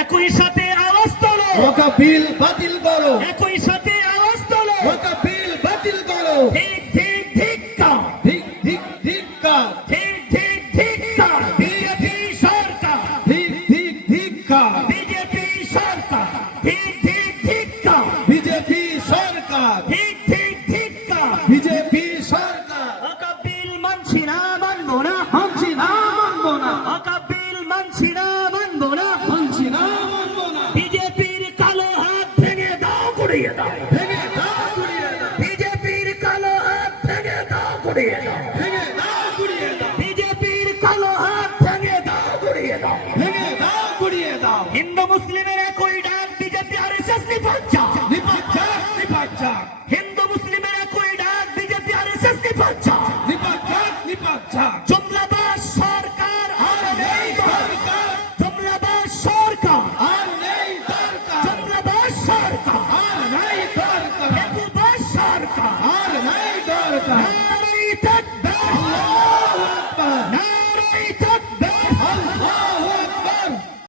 একই সাথে আওয়াজ তোলো। ওয়াকা বিল বাতিল করো। একই সাথে আওয়াজ তোলো। ওয়াকা বিল বাতিল করো। ঠিক ঠিক ধিক্কার ঠিক ঠিক ঠিক কাজ ঠিক ঠিক ধিক্কার বিজেপি সরকার। ঠিক ঠিক ঠিক কাজ বিজেপি সরকার। ঠিক ঠিক ধিক্কার বিজেপি সরকার। ঠিক ঠিক ধিক্কার বিজেপি সরকার। অকাবিল মানছি না মানবো না। মানছি না মানবো না। অকাবিল মানছি না গুড়িয়ে দাও। বিজেপির কালো হাত ভেঙে দাও গুড়িয়ে দাও। ভেঙে দাও গুড়িয়ে দাও হিন্দু মুসলিমের একই ডাক বিজেপি আর এস এস নিপাচ্ছা নিপাচ্ছা নিপাচ্ছা হিন্দু মুসলিমের একই ডাক বিজেপি আর এস এস নিপাচ্ছা নিপাচ্ছা নিপাচ্ছা জুমলাবাস সরকার আর নেই সরকার জুমলাবাস সরকার। আর নেই দরকার জুমলাবাস সরকার। আর নেই দরকার। সরকার। আর নেই দরকার।